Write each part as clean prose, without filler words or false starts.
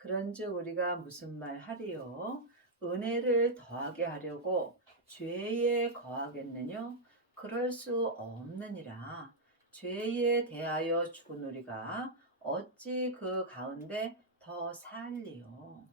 그런즉 우리가 무슨 말 하리요? 은혜를 더하게 하려고 죄에 거하겠느냐? 그럴 수 없느니라. 죄에 대하여 죽은 우리가 어찌 그 가운데 더 살리요?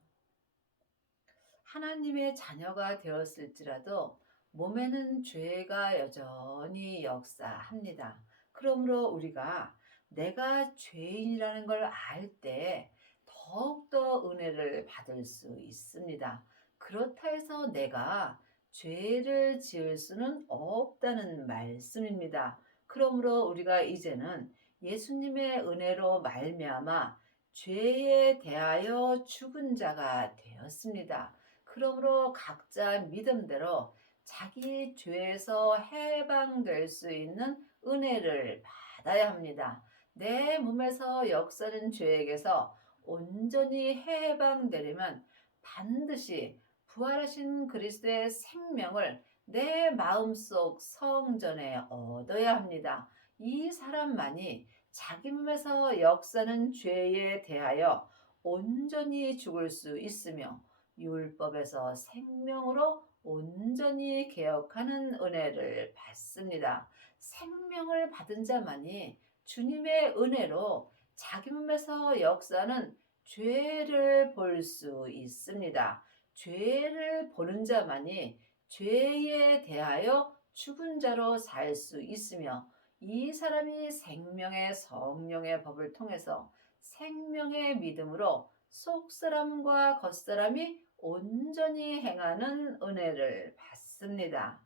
하나님의 자녀가 되었을지라도 몸에는 죄가 여전히 역사합니다. 그러므로 우리가 내가 죄인이라는 걸 알 때 더욱더 은혜를 받을 수 있습니다. 그렇다 해서 내가 죄를 지을 수는 없다는 말씀입니다. 그러므로 우리가 이제는 예수님의 은혜로 말미암아 죄에 대하여 죽은 자가 되었습니다. 그러므로 각자 믿음대로 자기 죄에서 해방될 수 있는 은혜를 받아야 합니다. 내 몸에서 역사는 죄에게서 온전히 해방되려면 반드시 부활하신 그리스도의 생명을 내 마음속 성전에 얻어야 합니다. 이 사람만이 자기 몸에서 역사는 죄에 대하여 온전히 죽을 수 있으며 율법에서 생명으로 온전히 개혁하는 은혜를 받습니다. 생명을 받은 자만이 주님의 은혜로 자기 몸에서 역사는 죄를 볼 수 있습니다. 죄를 보는 자만이 죄에 대하여 죽은 자로 살 수 있으며 이 사람이 생명의 성령의 법을 통해서 생명의 믿음으로 속사람과 겉사람이 온전히 행하는 은혜를 받습니다.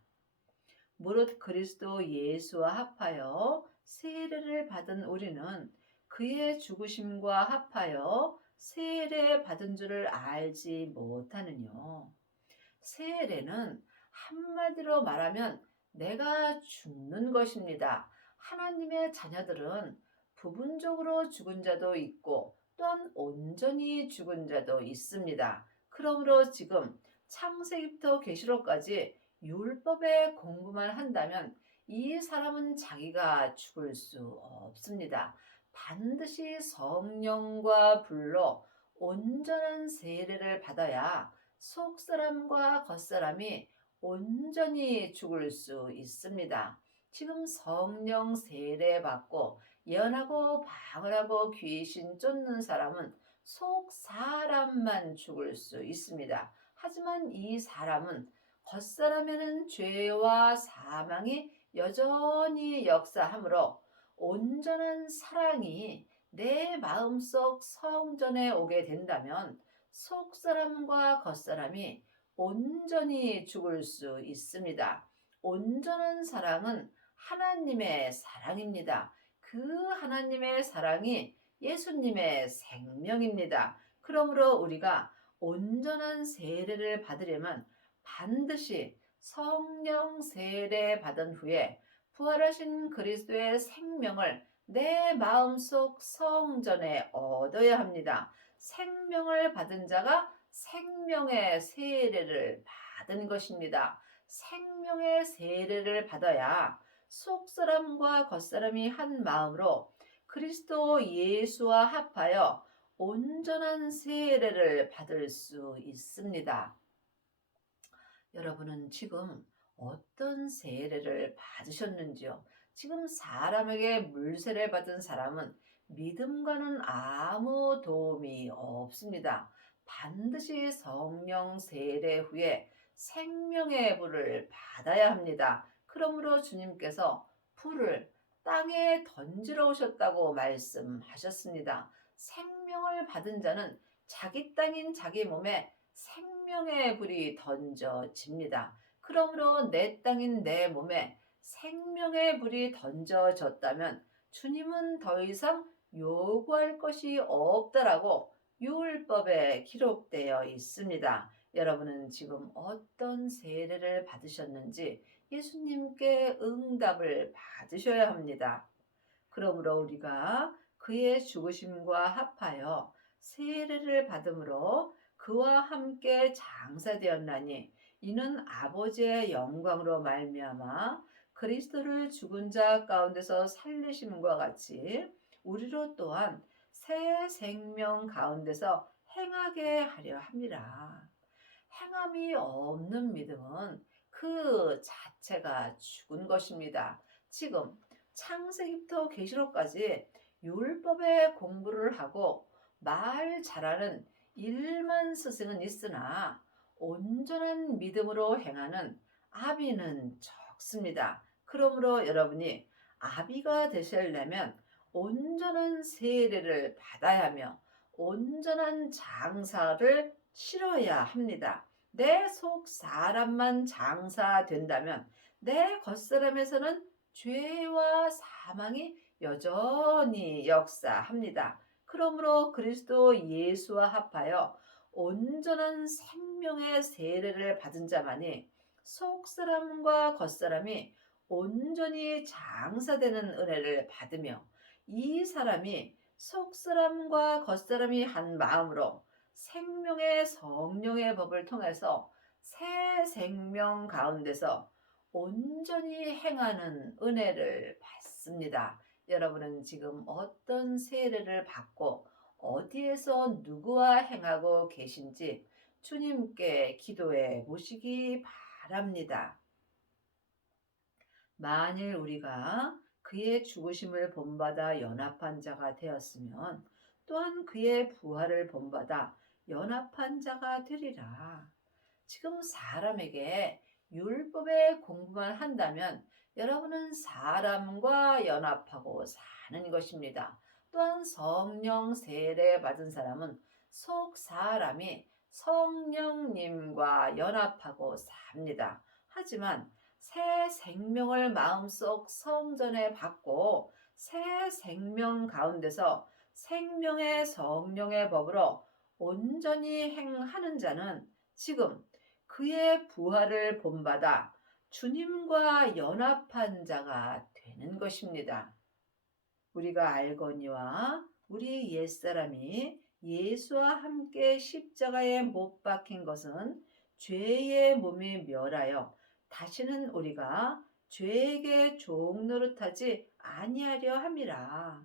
무릇 그리스도 예수와 합하여 세례를 받은 우리는 그의 죽으심과 합하여 세례 받은 줄을 알지 못하느뇨. 세례는 한마디로 말하면 내가 죽는 것입니다. 하나님의 자녀들은 부분적으로 죽은 자도 있고 또한 온전히 죽은 자도 있습니다. 그러므로 지금 창세기부터 계시록까지 율법의 공부만 한다면 이 사람은 자기가 죽을 수 없습니다. 반드시 성령과 불로 온전한 세례를 받아야 속사람과 겉사람이 온전히 죽을 수 있습니다. 지금 성령 세례 받고 예언하고 방언하고 귀신 쫓는 사람은 속 사람만 죽을 수 있습니다. 하지만 이 사람은 겉사람에는 죄와 사망이 여전히 역사하므로 온전한 사랑이 내 마음속 성전에 오게 된다면 속사람과 겉사람이 온전히 죽을 수 있습니다. 온전한 사랑은 하나님의 사랑입니다. 그 하나님의 사랑이 예수님의 생명입니다. 그러므로 우리가 온전한 세례를 받으려면 반드시 성령 세례 받은 후에 부활하신 그리스도의 생명을 내 마음속 성전에 얻어야 합니다. 생명을 받은 자가 생명의 세례를 받은 것입니다. 생명의 세례를 받아야 속사람과 겉사람이 한 마음으로 그리스도 예수와 합하여 온전한 세례를 받을 수 있습니다. 여러분은 지금 어떤 세례를 받으셨는지요? 지금 사람에게 물세례 받은 사람은 믿음과는 아무 도움이 없습니다. 반드시 성령 세례 후에 생명의 불을 받아야 합니다. 그러므로 주님께서 불을 땅에 던지러 오셨다고 말씀하셨습니다. 생명을 받은 자는 자기 땅인 자기 몸에 생명의 불이 던져집니다. 그러므로 내 땅인 내 몸에 생명의 불이 던져졌다면 주님은 더 이상 요구할 것이 없다라고 율법에 기록되어 있습니다. 여러분은 지금 어떤 세례를 받으셨는지 예수님께 응답을 받으셔야 합니다. 그러므로 우리가 그의 죽으심과 합하여 세례를 받음으로 그와 함께 장사되었나니 이는 아버지의 영광으로 말미암아 그리스도를 죽은 자 가운데서 살리심과 같이 우리로 또한 새 생명 가운데서 행하게 하려 함이라. 행함이 없는 믿음은 그 자체가 죽은 것입니다. 지금 창세기부터 계시록까지 율법의 공부를 하고 말 잘하는 1만 스승은 있으나 온전한 믿음으로 행하는 아비는 적습니다. 그러므로 여러분이 아비가 되시려면 온전한 세례를 받아야 하며 온전한 장사를 치러야 합니다. 내 속 사람만 장사된다면 내 겉사람에서는 죄와 사망이 여전히 역사합니다. 그러므로 그리스도 예수와 합하여 온전한 생명의 세례를 받은 자만이 속사람과 겉사람이 온전히 장사되는 은혜를 받으며 이 사람이 속사람과 겉사람이 한 마음으로 생명의 성령의 법을 통해서 새 생명 가운데서 온전히 행하는 은혜를 받습니다. 여러분은 지금 어떤 세례를 받고 어디에서 누구와 행하고 계신지 주님께 기도해 보시기 바랍니다. 만일 우리가 그의 죽으심을 본받아 연합한 자가 되었으면 또한 그의 부활을 본받아 연합한 자가 되리라. 지금 사람에게 율법의 공부만 한다면 여러분은 사람과 연합하고 사는 것입니다. 또한 성령 세례 받은 사람은 속 사람이 성령님과 연합하고 삽니다. 하지만 새 생명을 마음속 성전에 받고 새 생명 가운데서 생명의 성령의 법으로 온전히 행하는 자는 지금 그의 부활을 본받아 주님과 연합한 자가 되는 것입니다. 우리가 알거니와 우리 옛사람이 예수와 함께 십자가에 못 박힌 것은 죄의 몸이 멸하여 다시는 우리가 죄에게 종노릇하지 아니하려 함이라.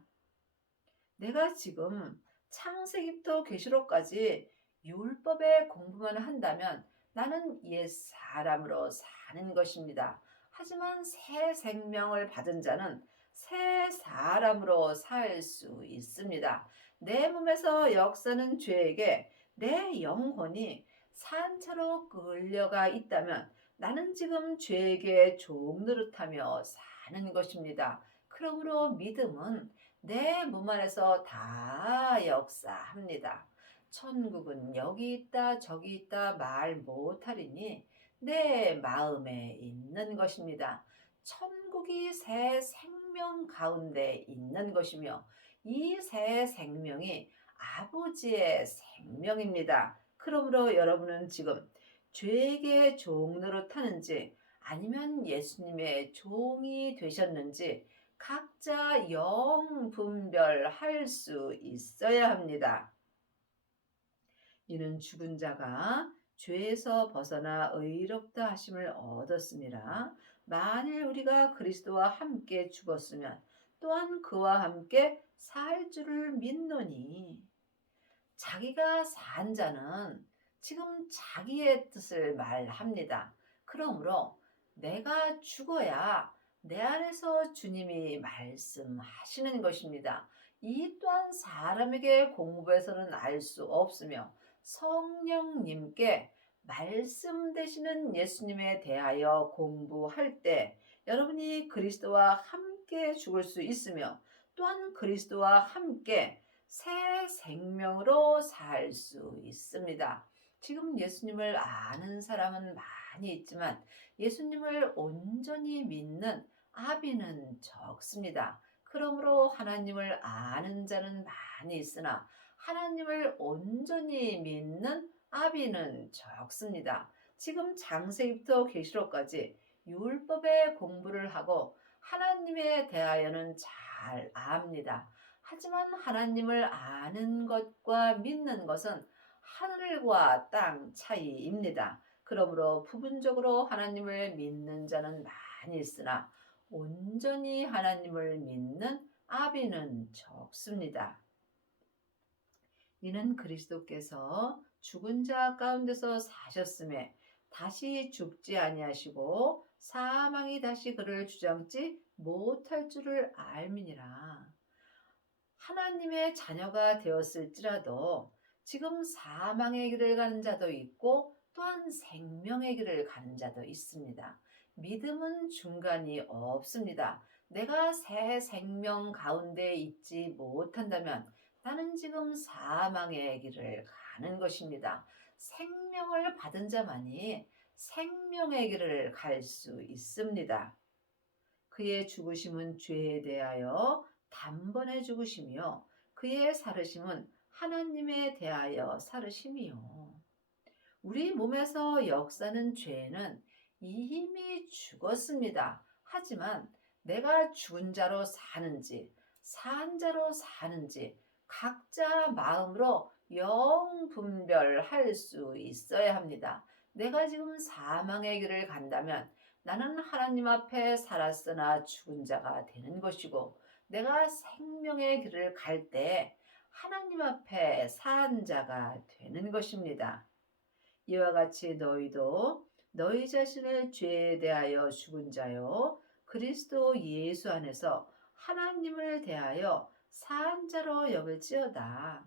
내가 지금 창세기부터 계시록까지 율법의 공부만 한다면 나는 옛 사람으로 사는 것입니다. 하지만 새 생명을 받은 자는 새 사람으로 살 수 있습니다. 내 몸에서 역사는 죄에게 내 영혼이 산차로 끌려가 있다면 나는 지금 죄에게 종노릇하며 사는 것입니다. 그러므로 믿음은 내 몸 안에서 다 역사합니다. 천국은 여기 있다 저기 있다 말 못하리니 내 마음에 있는 것입니다. 천국이 새 생명 가운데 있는 것이며 이 새 생명이 아버지의 생명입니다. 그러므로 여러분은 지금 죄에게 종노릇하는지 아니면 예수님의 종이 되셨는지 각자 영 분별할 수 있어야 합니다. 이는 죽은 자가 죄에서 벗어나 의롭다 하심을 얻었음이라. 만일 우리가 그리스도와 함께 죽었으면 또한 그와 함께 살 줄을 믿노니. 자기가 산 자는 지금 자기의 뜻을 말합니다. 그러므로 내가 죽어야 내 안에서 주님이 말씀하시는 것입니다. 이 또한 사람에게 공부해서는 알 수 없으며 성령님께 말씀 되시는 예수님에 대하여 공부할 때 여러분이 그리스도와 함께 죽을 수 있으며 또한 그리스도와 함께 새 생명으로 살 수 있습니다. 지금 예수님을 아는 사람은 많이 있지만 예수님을 온전히 믿는 아비는 적습니다. 그러므로 하나님을 아는 자는 많이 있으나 하나님을 온전히 믿는 아비는 적습니다. 지금 창세기부터 계시록까지 율법의 공부를 하고 하나님에 대하여는 잘 압니다. 하지만 하나님을 아는 것과 믿는 것은 하늘과 땅 차이입니다. 그러므로 부분적으로 하나님을 믿는 자는 많이 있으나 온전히 하나님을 믿는 아비는 적습니다. 이는 그리스도께서 죽은 자 가운데서 사셨음에 다시 죽지 아니하시고 사망이 다시 그를 주장지 못할 줄을 알미니라. 하나님의 자녀가 되었을지라도 지금 사망의 길을 가는 자도 있고 또한 생명의 길을 가는 자도 있습니다. 믿음은 중간이 없습니다. 내가 새 생명 가운데 있지 못한다면 나는 지금 사망의 길을 가는 것입니다. 생명을 받은 자만이 생명의 길을 갈 수 있습니다. 그의 죽으심은 죄에 대하여 단번에 죽으시며 그의 살으심은 하나님에 대하여 살으심이요. 우리 몸에서 역사는 죄는 이미 죽었습니다. 하지만 내가 죽은 자로 사는지 산 자로 사는지 각자 마음으로 영 분별할 수 있어야 합니다. 내가 지금 사망의 길을 간다면 나는 하나님 앞에 살았으나 죽은 자가 되는 것이고, 내가 생명의 길을 갈 때 하나님 앞에 산 자가 되는 것입니다. 이와 같이 너희도 너희 자신을 죄에 대하여 죽은 자요 그리스도 예수 안에서 하나님을 대하여 산 자로 여길지어다.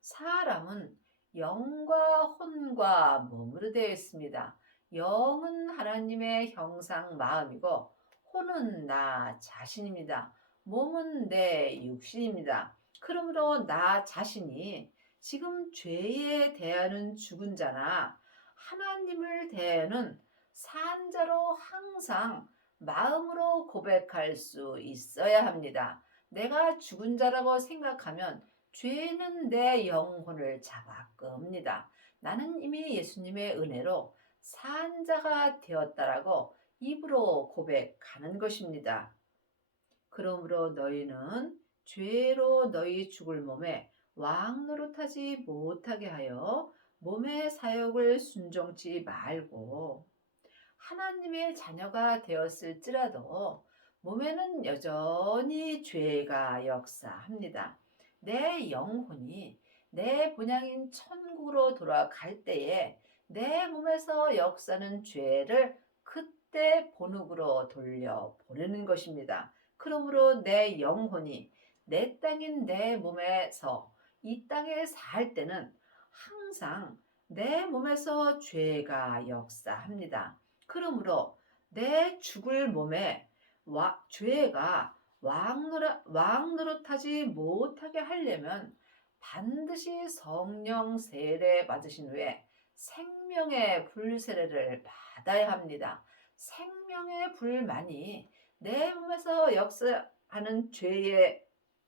사람은 영과 혼과 몸으로 되어 있습니다. 영은 하나님의 형상 마음이고 혼은 나 자신입니다. 몸은 내 육신입니다. 그러므로 나 자신이 지금 죄에 대하는 죽은 자나 하나님을 대하는 산 자로 항상 마음으로 고백할 수 있어야 합니다. 내가 죽은 자라고 생각하면 죄는 내 영혼을 잡아 끕니다. 나는 이미 예수님의 은혜로 산 자가 되었다라고 입으로 고백하는 것입니다. 그러므로 너희는 죄로 너희 죽을 몸에 왕 노릇하지 못하게 하여 몸의 사욕을 순종치 말고 하나님의 자녀가 되었을지라도 몸에는 여전히 죄가 역사합니다. 내 영혼이 내 본향인 천국으로 돌아갈 때에 내 몸에서 역사는 죄를 그때 본국으로 돌려 보내는 것입니다. 그러므로 내 영혼이 내 땅인 내 몸에서 이 땅에 살 때는 항상 내 몸에서 죄가 역사합니다. 그러므로 내 죽을 몸에 죄가 왕 노릇하지 못하게 하려면 반드시 성령 세례 받으신 후에 생명의 불 세례를 받아야 합니다. 생명의 불만이 내 몸에서 역사하는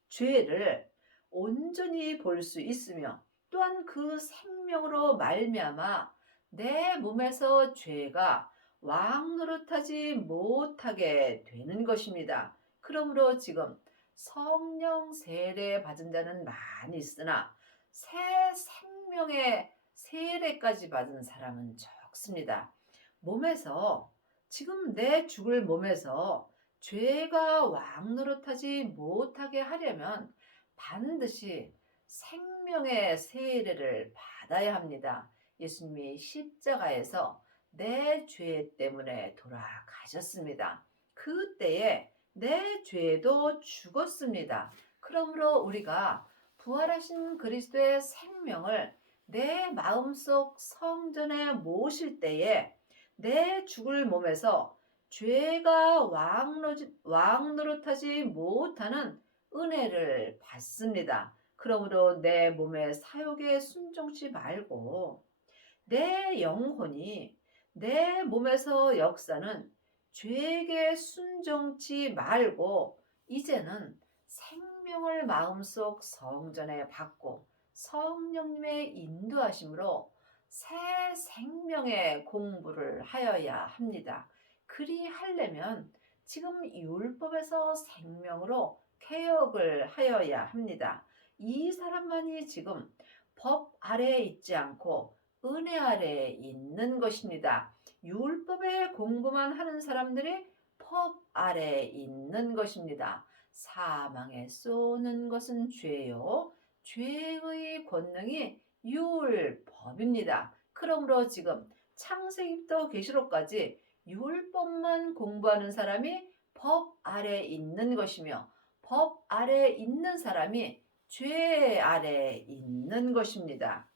죄를 온전히 볼 수 있으며 또한 그 생명으로 말미암아 내 몸에서 죄가 왕 노릇하지 못하게 되는 것입니다. 그러므로 지금 성령 세례 받은 자는 많이 있으나 새 생명의 세례까지 받은 사람은 적습니다. 몸에서 지금 내 죽을 몸에서 죄가 왕 노릇하지 못하게 하려면 반드시 생명의 세례를 받아야 합니다. 예수님이 십자가에서 내 죄 때문에 돌아가셨습니다. 그때에 내 죄도 죽었습니다. 그러므로 우리가 부활하신 그리스도의 생명을 내 마음속 성전에 모실 때에 내 죽을 몸에서 죄가 왕 노릇하지 못하는 은혜를 받습니다. 그러므로 내 몸의 사욕에 순종치 말고 내 영혼이 내 몸에서 역사는 죄에게 순종치 말고 이제는 생명을 마음속 성전에 받고 성령님의 인도하심으로 새 생명의 공부를 하여야 합니다. 그리하려면 지금 율법에서 생명으로 개혁을 하여야 합니다. 이 사람만이 지금 법 아래에 있지 않고 은혜 아래에 있는 것입니다. 율법의 공부만 하는 사람들이 법 아래에 있는 것입니다. 사망에 쏘는 것은 죄요. 죄의 권능이 율법입니다. 그러므로 지금 창세기부터 계시록까지 율법만 공부하는 사람이 법 아래 있는 것이며 법 아래 있는 사람이 죄 아래 있는 것입니다.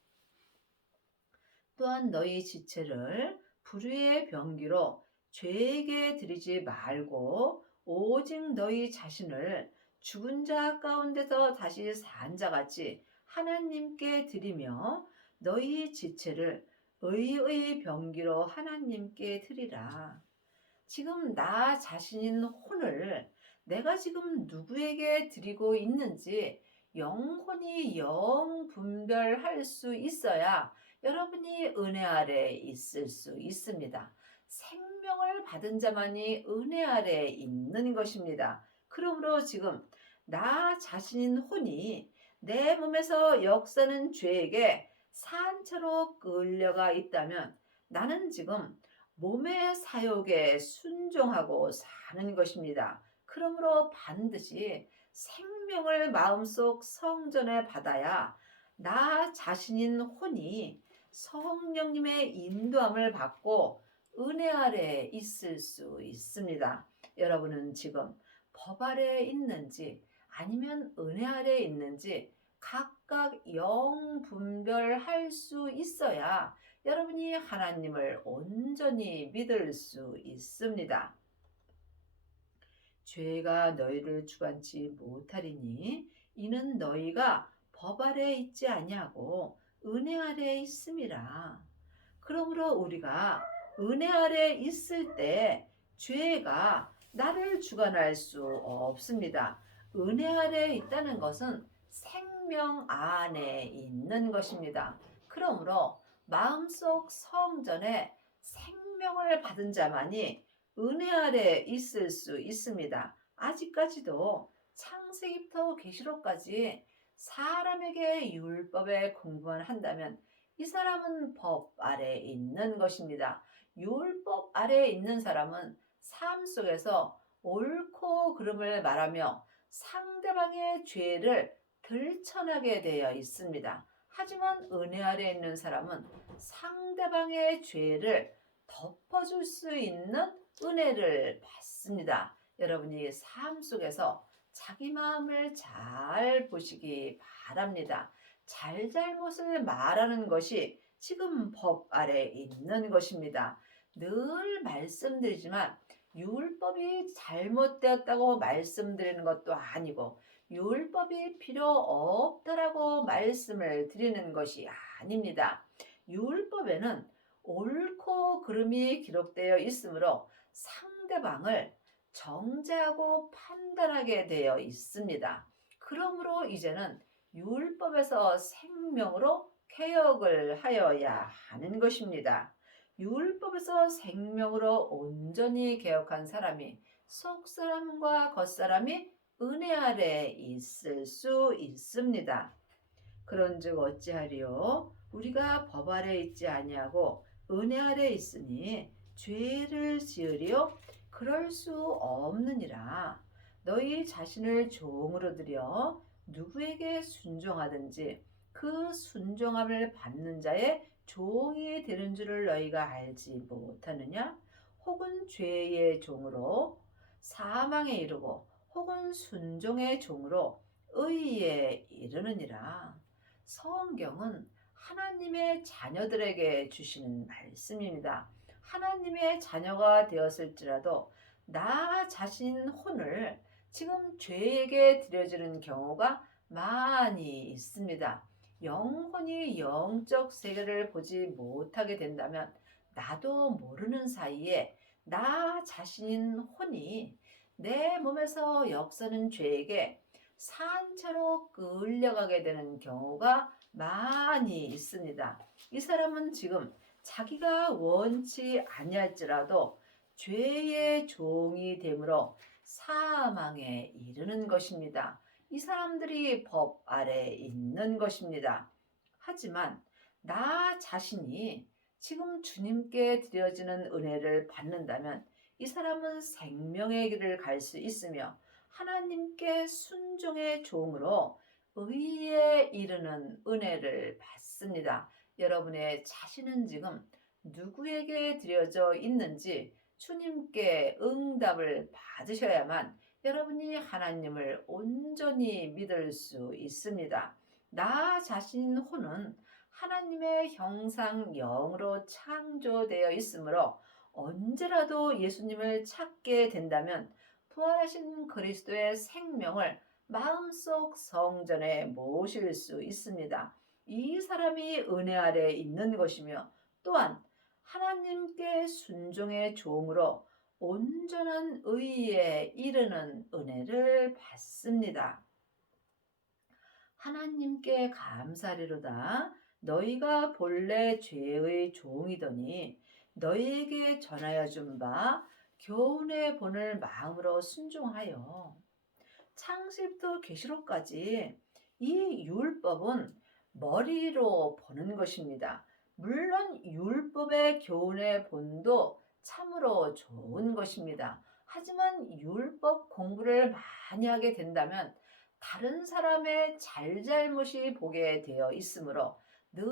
또한 너희 지체를 불의의 병기로 죄에게 드리지 말고 오직 너희 자신을 죽은 자 가운데서 다시 산 자같이 하나님께 드리며 너희 지체를 의의 병기로 하나님께 드리라. 지금 나 자신인 혼을 내가 지금 누구에게 드리고 있는지 영혼이 영 분별할 수 있어야 여러분이 은혜 아래 있을 수 있습니다. 생명을 받은 자만이 은혜 아래 있는 것입니다. 그러므로 지금 나 자신인 혼이 내 몸에서 역사는 죄에게 산채로 끌려가 있다면 나는 지금 몸의 사욕에 순종하고 사는 것입니다. 그러므로 반드시 생명을 마음속 성전에 받아야 나 자신인 혼이 성령님의 인도함을 받고 은혜 아래 있을 수 있습니다. 여러분은 지금 법 아래 있는지 아니면 은혜 아래 있는지 각각 영 분별할 수 있어야 여러분이 하나님을 온전히 믿을 수 있습니다. 죄가 너희를 주관치 못하리니 이는 너희가 법 아래 있지 아니하고 은혜 아래 있음이라. 그러므로 우리가 은혜 아래 있을 때 죄가 나를 주관할 수 없습니다. 은혜 아래 있다는 것은 생명 안에 있는 것입니다. 그러므로 마음속 성전에 생명을 받은 자만이 은혜 아래 있을 수 있습니다. 아직까지도 창세기부터 계시록까지 사람에게 율법의 공부만 한다면 이 사람은 법 아래 있는 것입니다. 율법 아래 있는 사람은 삶 속에서 옳고 그름을 말하며 상대방의 죄를 들춰나게 되어 있습니다. 하지만 은혜 아래 있는 사람은 상대방의 죄를 덮어줄 수 있는 은혜를 받습니다. 여러분이 삶 속에서 자기 마음을 잘 보시기 바랍니다. 잘잘못을 말하는 것이 지금 법 아래 있는 것입니다. 늘 말씀드리지만 율법이 잘못되었다고 말씀드리는 것도 아니고 율법이 필요 없다라고 말씀을 드리는 것이 아닙니다. 율법에는 옳고 그름이 기록되어 있으므로 상대방을 정죄하고 판단하게 되어 있습니다. 그러므로 이제는 율법에서 생명으로 개혁을 하여야 하는 것입니다. 율법에서 생명으로 온전히 개혁한 사람이 속사람과 겉사람이 은혜 아래 있을 수 있습니다. 그런즉 어찌하리요? 우리가 법 아래 있지 아니하고 은혜 아래 있으니 죄를 지으리요? 그럴 수 없느니라. 너희 자신을 종으로 들여 누구에게 순종하든지 그 순종함을 받는 자의 종이 되는 줄을 너희가 알지 못하느냐? 혹은 죄의 종으로 사망에 이르고 혹은 순종의 종으로 의에 이르느니라. 성경은 하나님의 자녀들에게 주시는 말씀입니다. 하나님의 자녀가 되었을지라도 나 자신 혼을 지금 죄에게 드려지는 경우가 많이 있습니다. 영혼이 영적 세계를 보지 못하게 된다면 나도 모르는 사이에 나 자신인 혼이 내 몸에서 역사는 죄에게 산채로 끌려가게 되는 경우가 많이 있습니다. 이 사람은 지금 자기가 원치 아니할지라도 죄의 종이 되므로 사망에 이르는 것입니다. 이 사람들이 법 아래 있는 것입니다. 하지만 나 자신이 지금 주님께 드려지는 은혜를 받는다면 이 사람은 생명의 길을 갈 수 있으며 하나님께 순종의 종으로 의에 이르는 은혜를 받습니다. 여러분의 자신은 지금 누구에게 드려져 있는지 주님께 응답을 받으셔야만 여러분이 하나님을 온전히 믿을 수 있습니다. 나 자신 혼은 하나님의 형상영으로 창조되어 있으므로 언제라도 예수님을 찾게 된다면 부활하신 그리스도의 생명을 마음속 성전에 모실 수 있습니다. 이 사람이 은혜 아래 있는 것이며 또한 하나님께 순종의 종으로 온전한 의에 이르는 은혜를 받습니다. 하나님께 감사리로다. 너희가 본래 죄의 종이더니 너희에게 전하여 준 바 교훈의 본을 마음으로 순종하여 창세부터 계시록까지 이 율법은 머리로 보는 것입니다. 물론 율법의 교훈의 본도 참으로 좋은 것입니다. 하지만 율법 공부를 많이 하게 된다면 다른 사람의 잘잘못이 보게 되어 있으므로 늘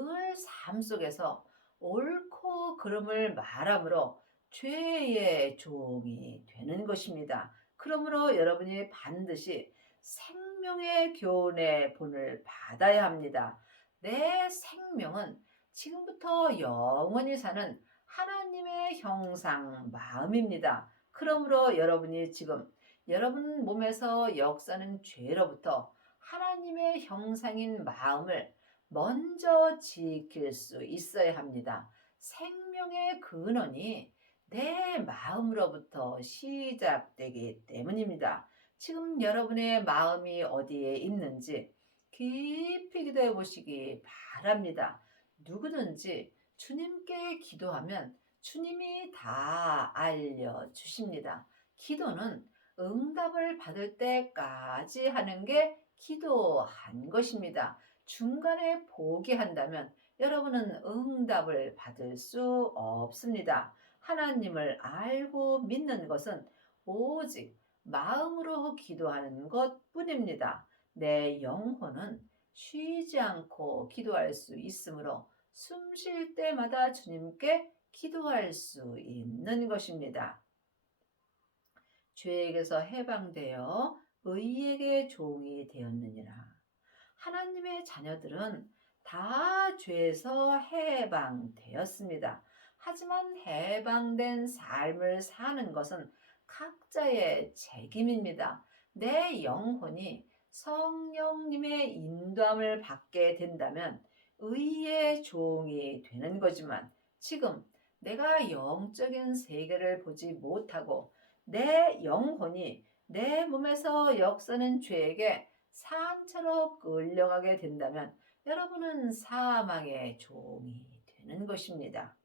삶 속에서 옳고 그름을 말함으로 죄의 종이 되는 것입니다. 그러므로 여러분이 반드시 생명의 교훈의 본을 받아야 합니다. 내 생명은 지금부터 영원히 사는 하나님의 형상 마음입니다. 그러므로 여러분이 지금 여러분 몸에서 역사는 죄로부터 하나님의 형상인 마음을 먼저 지킬 수 있어야 합니다. 생명의 근원이 내 마음으로부터 시작되기 때문입니다. 지금 여러분의 마음이 어디에 있는지 깊이 기도해 보시기 바랍니다. 누구든지 주님께 기도하면 주님이 다 알려주십니다. 기도는 응답을 받을 때까지 하는 게 기도한 것입니다. 중간에 포기한다면 여러분은 응답을 받을 수 없습니다. 하나님을 알고 믿는 것은 오직 마음으로 기도하는 것 뿐입니다. 내 영혼은 쉬지 않고 기도할 수 있으므로 숨 쉴 때마다 주님께 기도할 수 있는 것입니다. 죄에게서 해방되어 의에게 종이 되었느니라. 하나님의 자녀들은 다 죄에서 해방되었습니다. 하지만 해방된 삶을 사는 것은 각자의 책임입니다. 내 영혼이 성령님의 인도함을 받게 된다면 의의 종이 되는 거지만 지금 내가 영적인 세계를 보지 못하고 내 영혼이 내 몸에서 역사는 죄에게 산채로 끌려가게 된다면 여러분은 사망의 종이 되는 것입니다.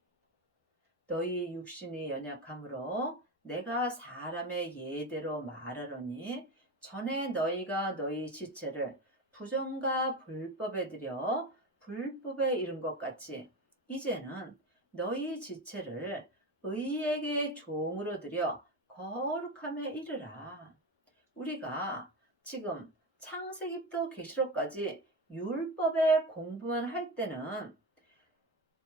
너희 육신이 연약함으로 내가 사람의 예대로 말하노니 전에 너희가 너희 지체를 부정과 불법에 들여 불법에 이른 것 같이 이제는 너희 지체를 의에게 종으로 들여 거룩함에 이르라. 우리가 지금 창세기부터 계시록까지 율법의 공부만 할 때는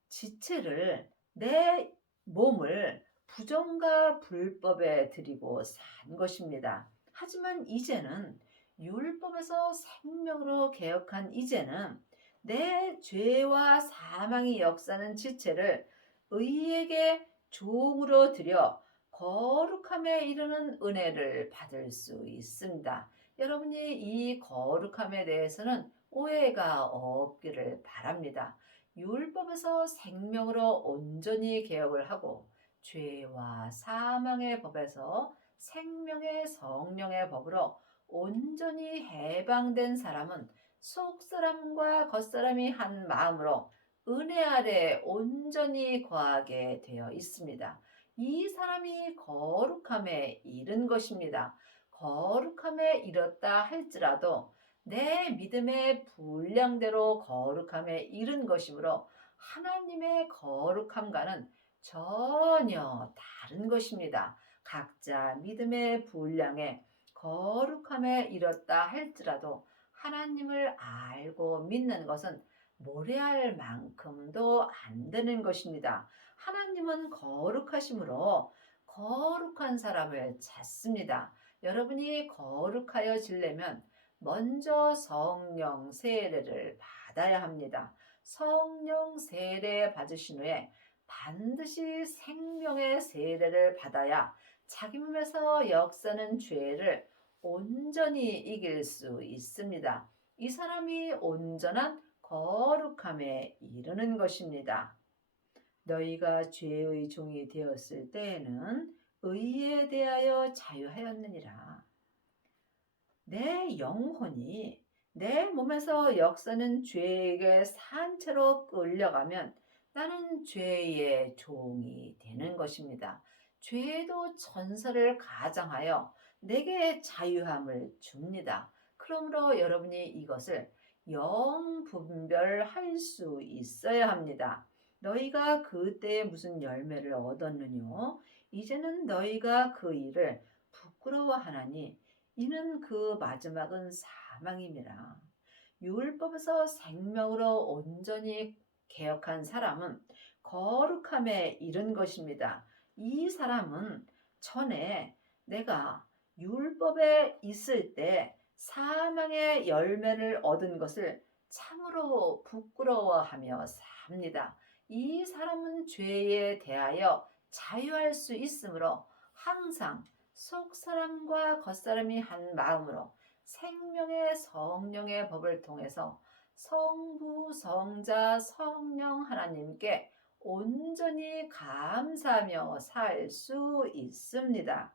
지체를 내 몸을 부정과 불법에 드리고 산 것입니다. 하지만 이제는 율법에서 생명으로 개혁한 이제는 내 죄와 사망이 역사는 지체를 의에게 종으로 드려 거룩함에 이르는 은혜를 받을 수 있습니다. 여러분이 이 거룩함에 대해서는 오해가 없기를 바랍니다. 율법에서 생명으로 온전히 개혁을 하고 죄와 사망의 법에서 생명의 성령의 법으로 온전히 해방된 사람은 속사람과 겉사람이 한 마음으로 은혜 아래 온전히 거하게 되어 있습니다. 이 사람이 거룩함에 이른 것입니다. 거룩함에 이뤘다 할지라도 내 믿음의 분량대로 거룩함에 이른 것이므로 하나님의 거룩함과는 전혀 다른 것입니다. 각자 믿음의 분량에 거룩함에 이뤘다 할지라도 하나님을 알고 믿는 것은 모래알 만큼도 안 되는 것입니다. 하나님은 거룩하심으로 거룩한 사람을 찾습니다. 여러분이 거룩하여 지려면 먼저 성령 세례를 받아야 합니다. 성령 세례 받으신 후에 반드시 생명의 세례를 받아야 자기 몸에서 역사는 죄를 온전히 이길 수 있습니다. 이 사람이 온전한 거룩함에 이르는 것입니다. 너희가 죄의 종이 되었을 때에는 의에 대하여 자유하였느니라. 내 영혼이 내 몸에서 역사는 죄에게 산채로 끌려가면 나는 죄의 종이 되는 것입니다. 죄도 전설을 가장하여 내게 자유함을 줍니다. 그러므로 여러분이 이것을 영분별할 수 있어야 합니다. 너희가 그때에 무슨 열매를 얻었느뇨? 이제는 너희가 그 일을 부끄러워하나니 이는 그 마지막은 사망임이라. 율법에서 생명으로 온전히 개혁한 사람은 거룩함에 이른 것입니다. 이 사람은 전에 내가 율법에 있을 때 사망의 열매를 얻은 것을 참으로 부끄러워하며 삽니다. 이 사람은 죄에 대하여 자유할 수 있으므로 항상 속사람과 겉사람이 한 마음으로 생명의 성령의 법을 통해서 성부, 성자, 성령 하나님께 온전히 감사하며 살 수 있습니다.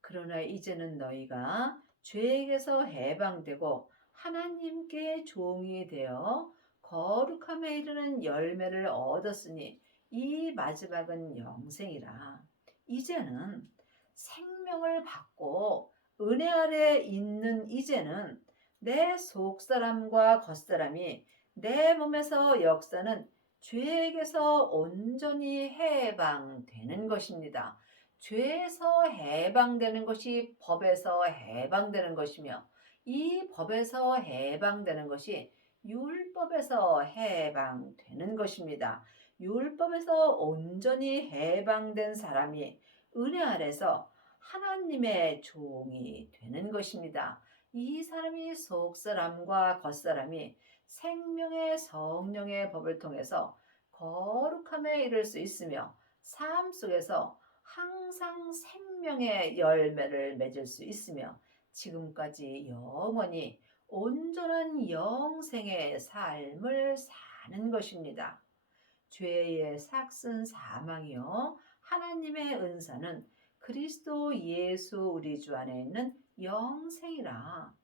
그러나 이제는 너희가 죄에게서 해방되고 하나님께 종이 되어 거룩함에 이르는 열매를 얻었으니 이 마지막은 영생이라. 이제는 생명을 받고 은혜 아래 있는 이제는 내 속사람과 겉사람이 내 몸에서 역사는 죄에게서 온전히 해방되는 것입니다. 죄에서 해방되는 것이 법에서 해방되는 것이며 이 법에서 해방되는 것이 율법에서 해방되는 것입니다. 율법에서 온전히 해방된 사람이 은혜 아래서 하나님의 종이 되는 것입니다. 이 사람이 속사람과 겉사람이 생명의 성령의 법을 통해서 거룩함에 이를 수 있으며 삶 속에서 항상 생명의 열매를 맺을 수 있으며 지금까지 영원히 온전한 영생의 삶을 사는 것입니다. 죄의 삭은 사망이요 하나님의 은사는 그리스도 예수 우리 주 안에 있는 영생이라.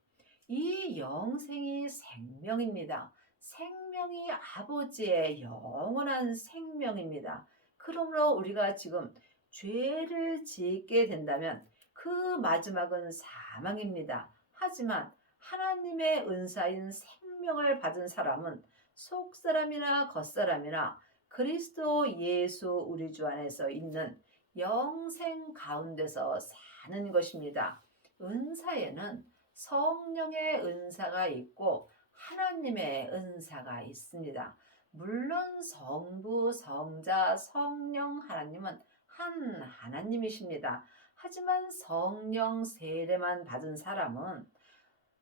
이 영생이 생명입니다. 생명이 아버지의 영원한 생명입니다. 그러므로 우리가 지금 죄를 짓게 된다면 그 마지막은 사망입니다. 하지만 하나님의 은사인 생명을 받은 사람은 속사람이나 겉사람이나 그리스도 예수 우리 주 안에서 있는 영생 가운데서 사는 것입니다. 은사에는 성령의 은사가 있고 하나님의 은사가 있습니다. 물론 성부, 성자, 성령 하나님은 한 하나님이십니다. 하지만 성령 세례만 받은 사람은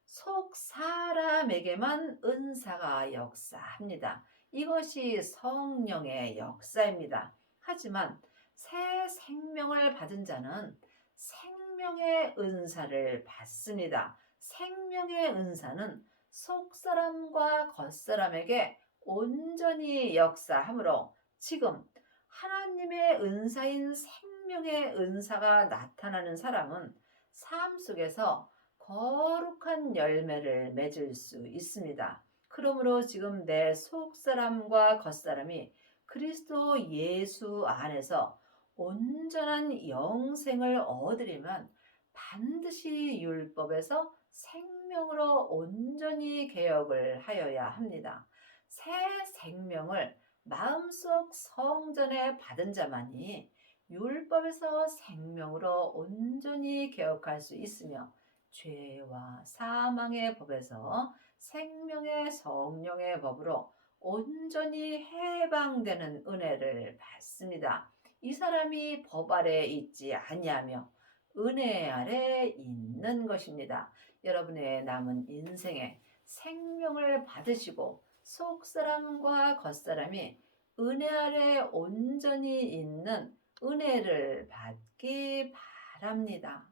속 사람에게만 은사가 역사합니다. 이것이 성령의 역사입니다. 하지만 새 생명을 받은 자는 생명의 은사를 받습니다. 생명의 은사는 속사람과 겉사람에게 온전히 역사하므로 지금 하나님의 은사인 생명의 은사가 나타나는 사람은 삶 속에서 거룩한 열매를 맺을 수 있습니다. 그러므로 지금 내 속사람과 겉사람이 그리스도 예수 안에서 온전한 영생을 얻으려면 반드시 율법에서 생명으로 온전히 개혁을 하여야 합니다. 새 생명을 마음속 성전에 받은 자만이 율법에서 생명으로 온전히 개혁할 수 있으며 죄와 사망의 법에서 생명의 성령의 법으로 온전히 해방되는 은혜를 받습니다. 이 사람이 법 아래 있지 아니하며 은혜 아래 있는 것입니다. 여러분의 남은 인생에 생명을 받으시고 속사람과 겉사람이 은혜 아래 온전히 있는 은혜를 받기 바랍니다.